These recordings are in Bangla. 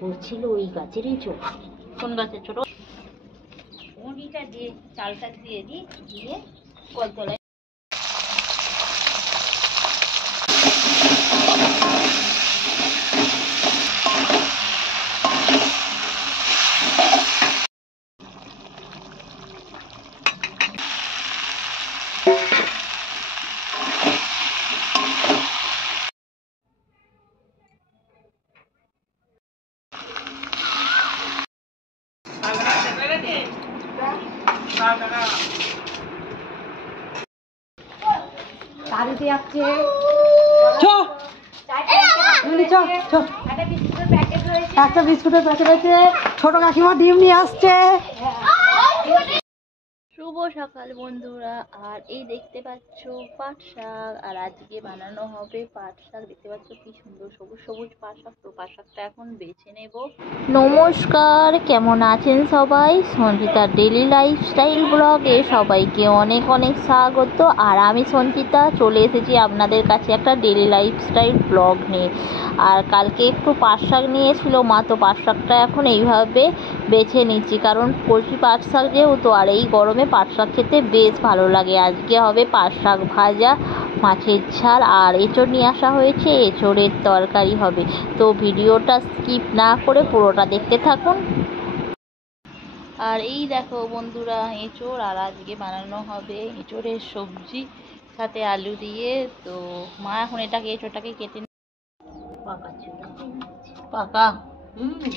করছিল ওই গাছেরই চোখ। কোন গাছের ছোট? মুড়িটা দিয়ে চালটা দিয়ে দিই, দিয়ে কলতলায় গাড়িতে যাচ্ছে। একটা বিস্কুটের প্যাকেট আছে, ছোট কাকিমা ডিম নিয়ে আসছে। শুভ সকাল বন্ধুরা, আর এই দেখতে পাচ্ছ পাট শাক, আর আজকে বানানো হবে পাট শাক। দেখতে পাচ্ছ কি সুন্দর সবুজ সবুজ পাট শাক। তো পাট শাকটা এখন বেছে নেব। নমস্কার, কেমন আছেন সবাই? সঞ্চিতার ডেলি লাইফস্টাইল ব্লগে সবাইকে অনেক অনেক স্বাগত। আর আমি সঞ্চিতা চলে এসেছি আপনাদের কাছে একটা ডেলি লাইফস্টাইল ব্লগ নিয়ে। আর কালকে একটু পাট শাক নিয়েছিল মা, তো পাট শাকটা এখন এইভাবে বেছে নিচ্ছি, কারণ কচি পাট শাক যেহেতু, আর এই গরমে পাট শাক খেতে বেশ ভালো লাগে। আজকে হবে পাট শাক ভাজা, মাছের ঝাল, আর এঁচোড় নিয়ে আসা হয়েছে, এঁচোড়ের তরকারি হবে। তো ভিডিওটা স্কিপ না করে পুরোটা দেখতে থাকুন। আর এই দেখো বন্ধুরা, এঁচোড়, আর আজকে বানানো হবে এঁচোড়ের সবজি সাথে আলু দিয়ে। তো মা এখন এঁচোড়টাকে কেটে পাকা ছিল। পাকা,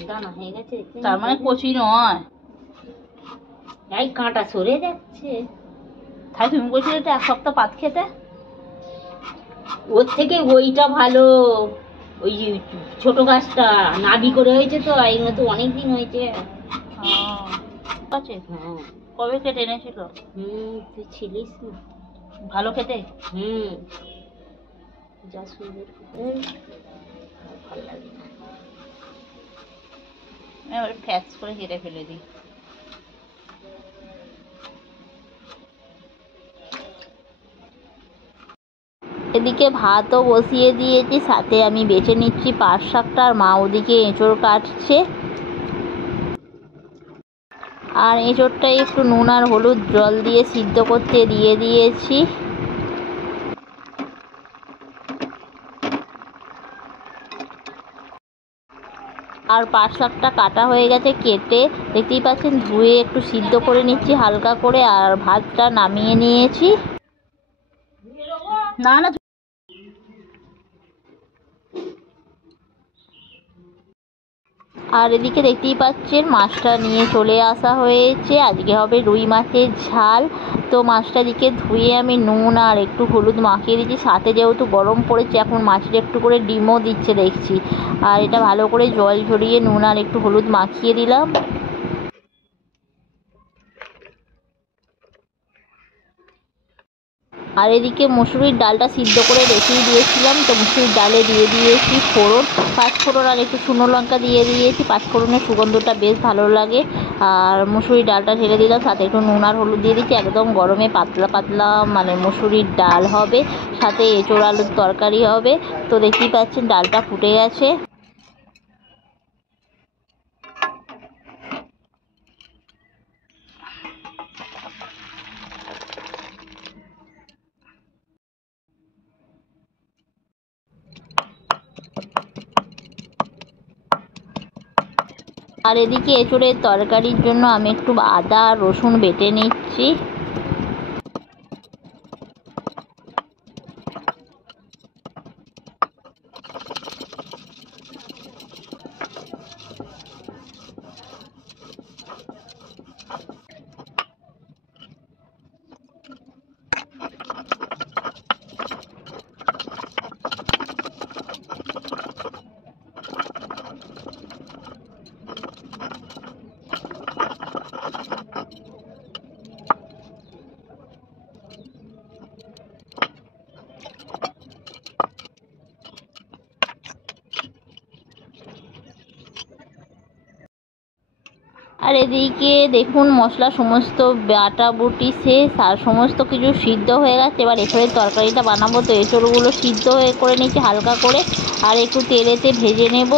দানা হয়ে গেছে, তার মানে কচি নয়। এই কাঁটা সরে যাচ্ছে। তাই তুমি বলছিলে এটা এক সপ্তাহ পাত খেতে। ওর থেকে ওইটা ভালো। ওই যে ছোট গাছটা নাবি করে হয়েছে, তো এগুলো তো অনেক দিন হয়েছে। আছে, হ্যাঁ। কবে কেটে এনেছিল? তুই ছিলিস না? ভালো খেতে। যা সুন্দর ভালো লাগে না। এবার ফ্যাক্স করে কেটে ফেলে দিই। এদিকে ভাতও বসিয়ে দিয়েছি, সাথে আমি বেছে নিচ্ছি পাট শাকটা, আর মা ওদিকে এঁচোড় কাটছে। আর এঁচোড়টা একটু নুন আর হলুদ জল দিয়ে সিদ্ধ করতে দিয়ে দিয়েছি। আর পাট শাকটা কাটা হয়ে গেছে, কেটে দেখতেই পাচ্ছেন ধুয়ে একটু সিদ্ধ করে নিচ্ছি হালকা করে। আর ভাতটা নামিয়ে নিয়েছি। না না, আর এদিকে দেখতেই পাচ্ছেন মাছটা নিয়ে চলে আসা হয়েছে। আজকে হবে রুই মাছের ঝাল। তো মাছটা দিকে ধুয়ে আমি নুন আর একটু হলুদ মাখিয়ে দিচ্ছি। সাথে যেহেতু গরম পড়েছে, এখন মাছের একটু করে ডিমও দিচ্ছে দেখছি। আর এটা ভালো করে জল ঝরিয়ে নুন আর একটু হলুদ মাখিয়ে দিলাম। আর এদিকে মুসুরির ডালটা সিদ্ধ করে রেখেই দিয়েছিলাম, তো মুসুরির ডালে দিয়ে দিয়েছি ফোড়ন, পাঁচফোড়ন আর একটু শুকনো লঙ্কা দিয়ে দিয়েছি। পাঁচফোড়নের সুগন্ধটা বেশ ভালো লাগে। আর মুসুরির ডালটা ঢেলে দিলাম, সাথে একটু নুন আর হলুদ দিয়ে দিচ্ছি। একদম গরমে পাতলা পাতলা মানে মুসুরির ডাল হবে, সাথে এঁচোড় আলুর তরকারি হবে। তো দেখতেই পাচ্ছেন ডালটা ফুটে গেছে। আর এদিকে এঁচোড়ের তরকারির জন্য আমি একটু আদা রসুন বেটে নিচ্ছি। আর এদিকে দেখুন মশলা সমস্ত বাটা বুটি শেষ, আর সমস্ত কিছু সিদ্ধ হয়ে গেছে। এবার এঁচোড়ের তরকারিটা বানাবো, তো এঁচোড়গুলো সিদ্ধ হয়ে করে নিচ্ছি হালকা করে, আর একটু তেলেতে ভেজে নেব।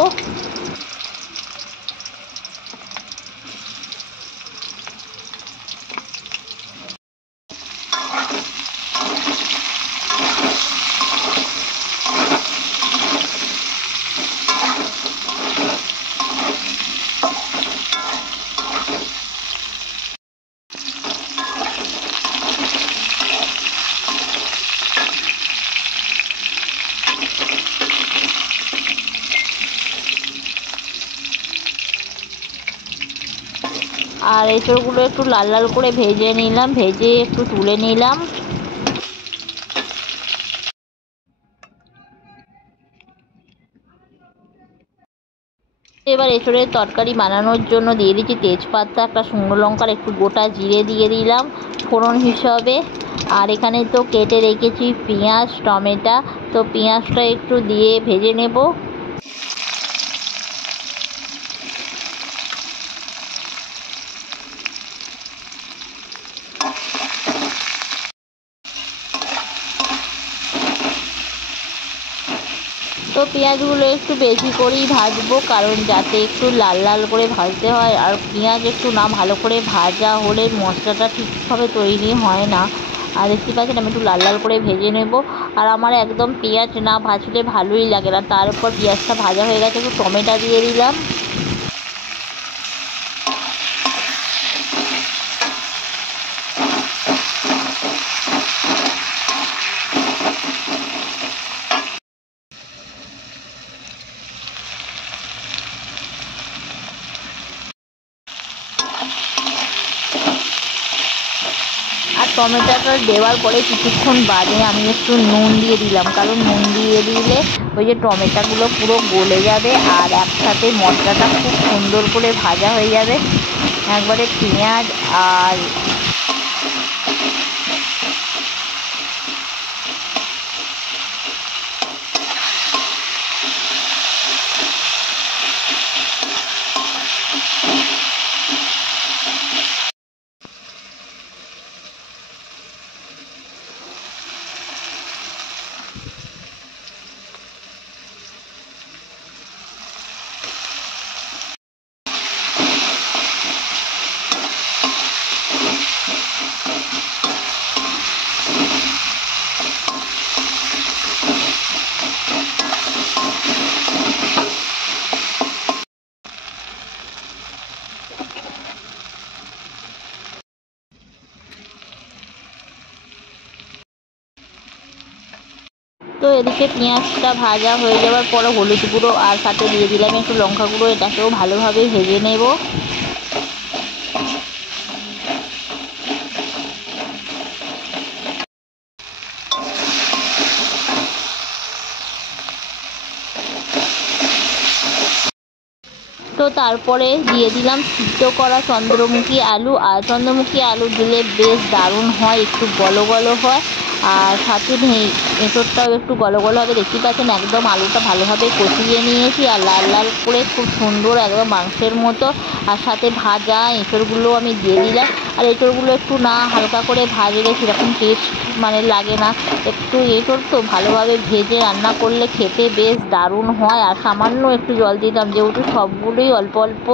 আর এঁচড়গুলো একটু লাল লাল করে ভেজে নিলাম, ভেজে একটু তুলে নিলাম। এবার এঁচড়ের তরকারি বানানোর জন্য দিয়ে দিচ্ছি তেজপাতা, একটা শুকনো লঙ্কার একটু গোটা জিরে দিয়ে দিলাম ফোড়ন হিসাবে। আর এখানে তো কেটে রেখেছি পেঁয়াজ টমেটো, তো পেঁয়াজটা একটু দিয়ে ভেজে নেব। তো পেঁয়াজগুলো একটু বেশি করেই ভাজবো, কারণ যাতে একটু লাল লাল করে ভাজতে হয়। আর পেঁয়াজ একটু না ভালো করে ভাজা হলে মশলাটা ঠিকভাবে তৈরি হয় না। আর দেখতে পাচ্ছেন আমি একটু লাল লাল করে ভেজে নেব। আর আমার একদম পেঁয়াজ না ভাজলে ভালোই লাগে না। তারপর পেঁয়াজটা ভাজা হয়ে গেছে, একটু টমেটো দিয়ে দিলাম। আর টমেটোটা দেওয়ার পরে কিছুক্ষণ বাদে আমি একটু নুন দিয়ে দিলাম, কারণ নুন দিয়ে দিলে ওই যে টমেটোগুলো পুরো গলে যাবে আর একসাথে মশলাটা খুব সুন্দর করে ভাজা হয়ে যাবে। একবারে পেঁয়াজ আর তো এদিকে পেঁয়াজটা ভাজা হয়ে যাওয়ার পরে হলুদ গুঁড়ো আর সাথে দিয়ে দিলাম একটু লঙ্কা গুঁড়ো, এটাকেও ভালোভাবে ভেজে নেব। তো তারপরে দিয়ে দিলাম সিদ্ধ করা চন্দ্রমুখী আলু। আর চন্দ্রমুখী আলু দিলে বেশ দারুণ হয়, একটু গলো গলো হয়। আর সাথে এঁচড়টাও একটু গলো গলো হবে। দেখতে পাচ্ছেন একদম আলুটা ভালোভাবে কষিয়ে নিয়েছি আর লাল লাল করে খুব সুন্দর একদম মাংসের মতো। আর সাথে ভাজা এঁচড়গুলো আমি দিয়ে দিলাম। আর এঁচড়গুলো একটু না হালকা করে ভাজলে সেরকম টেস্ট মানে লাগে না। একটু এঁচড় তো ভালোভাবে ভেজে রান্না করলে খেতে বেশ দারুণ হয়। আর সামান্য একটু জল দিলাম, যেহেতু সবগুলোই অল্প অল্প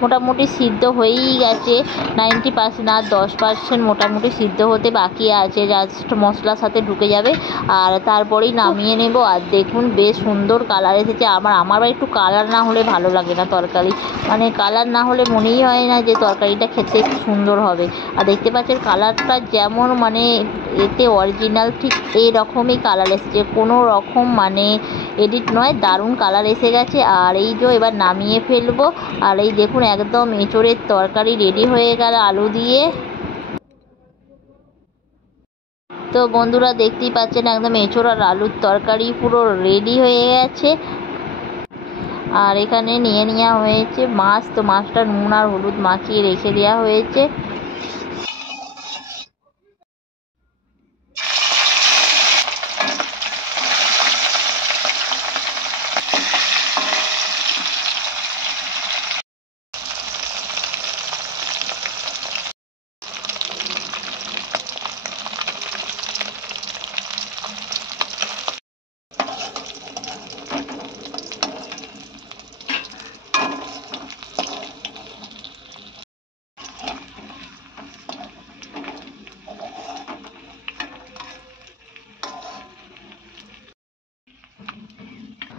মোটামুটি সিদ্ধ হয়েই গেছে। 90% আর 10% মোটামুটি সিদ্ধ হতে বাকি আছে, জাস্ট মশলার সাথে ঢুকে যাবে। আর তারপরেই নামিয়ে নেব। আর দেখুন বেশ সুন্দর কালার এসেছে। আমার একটু কালার না হলে ভালো লাগে না তরকারি, মানে কালার না হলে মনেই হয় না যে তরকারিটা খেতে সুন্দর হবে। আর দেখতে পাচ্ছেন কালারটা যেমন মানে এতে অরিজিনাল ঠিক এইরকমই কালার এসেছে, কোনো রকম মানে এডিট নয়, দারুণ কালার এসে গেছে। আর এই যে এবার নামিয়ে ফেলবো। আর এই দেখুন একদম এঁচড়ের তরকারি রেডি হয়ে গেল আলু দিয়ে। তো বন্ধুরা দেখতেই পাচ্ছেন একদম এঁচড় আর আলুর তরকারি পুরো রেডি হয়ে গেছে। আর এখানে নিয়ে নেওয়া হয়েছে মাছ, তো মাছটা নুন আর হলুদ মাখিয়ে রেখে দেওয়া হয়েছে।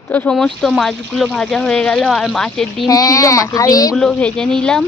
তো সমস্ত মাছগুলো ভাজা হয়ে গেল। আর মাছের ডিম ছিল, মাছের ডিমগুলো ভেজে নিলাম।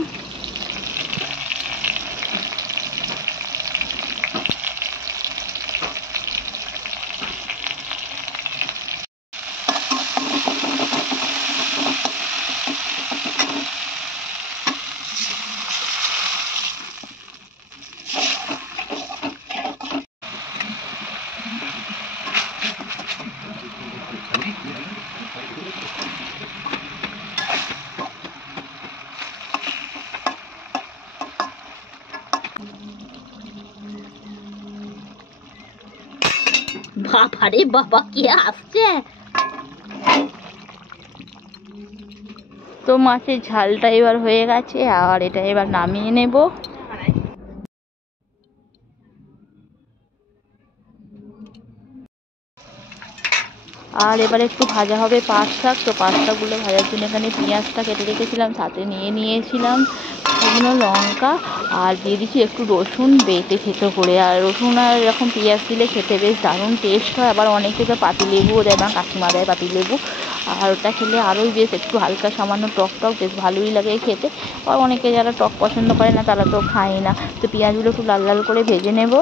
বাবারে বাবা, কে আসছে? তো মাছের ঝালটা এবার হয়ে গেছে, আর এটা এবার নামিয়ে নেব। আর এবার একটু ভাজা হবে পাট শাক। তো পাট শাকগুলো ভাজার জন্য এখানে পেঁয়াজটা কেটে রেখেছিলাম, সাথে নিয়েছিলাম শুকনো লঙ্কা, আর দিয়ে দিচ্ছি একটু রসুন বেটে থেতো করে। আর রসুন আর এরকম পেঁয়াজ দিলে খেতে বেশ দারুণ টেস্ট হয়। আবার অনেকে তো পাতিলেবুও দেয়, বা কাকিমা দেয় পাতিলেবু, আর ওটা খেলে আরোই বেশ একটু হালকা সামান্য টক টক বেশ ভালোই লাগে খেতে। আর অনেকে যারা টক পছন্দ করে না তারা তো খায় না। তো পেঁয়াজগুলো একটু লাল লাল করে ভেজে নেব।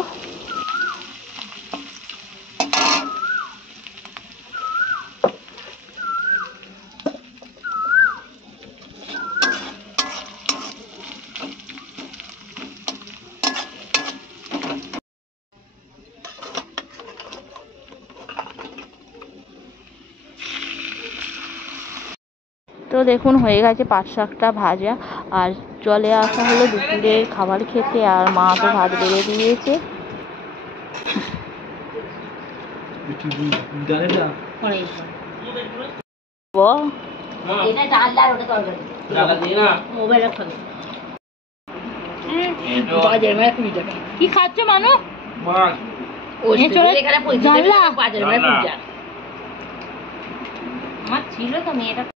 তো দেখুন হয়ে গেছে পাট শাকটা ভাজা। আর চলে আসা হলো দুপুরের খাবার খেতে, আর মা তো ভাত বেড়ে দিয়েছে। এটা ডাল আর ওটা তরকারি। মোবাইলে খাবে। বাজার মেলা 20 টাকা। কি খাচ্ছ মানু? এখানে 25 টাকা, বাজার মেলা 20 টাকা। আমার ছিল তো মেয়েটা